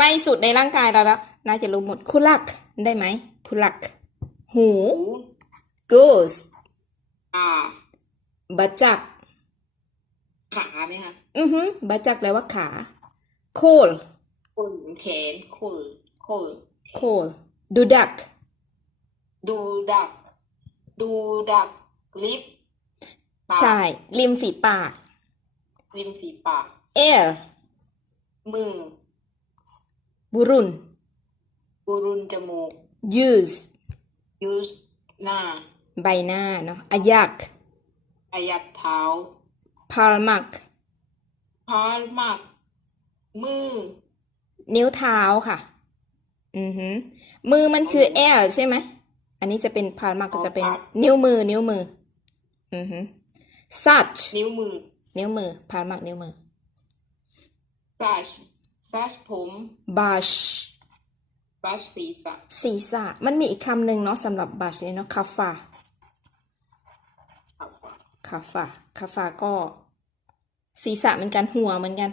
ใกล้สุดในร่างกายเราแล้วน่าจะรู้หมดคุลัก ได้ไหมคุลัก หูหู goose อ่าบัจัก ขาไหมคะอือฮึบัจักแปลว่าขา coal คนแขนคุลคุล coal ดูดัก ดูดัก ดูดักลิฟปากใช่ ริมฝีปาก ริมฝีปาก air มือ บุรุนบุรุนจมูก use ยูสหน้าใบหน้าเนาะอายักอายัดเท้า palmak พาร์มักมือ นิ้วเท้าค่ะ อือหือ มือมันคือ air ใช่ไหม อันนี้จะเป็น palmak ก็จะเป็น นิ้วมือ นิ้วมือ อือหือ such นิ้วมือ นิ้วมือ palmak นิ้วมือซัชซัช ผม brush บัชศีรษะศีรษะมันมีอีกคำหนึ่งเนาะสำหรับ brush นี่เนาะ kaffa ครับ kaffa kaffa ก็ศีรษะเหมือนกันหัวเหมือนกัน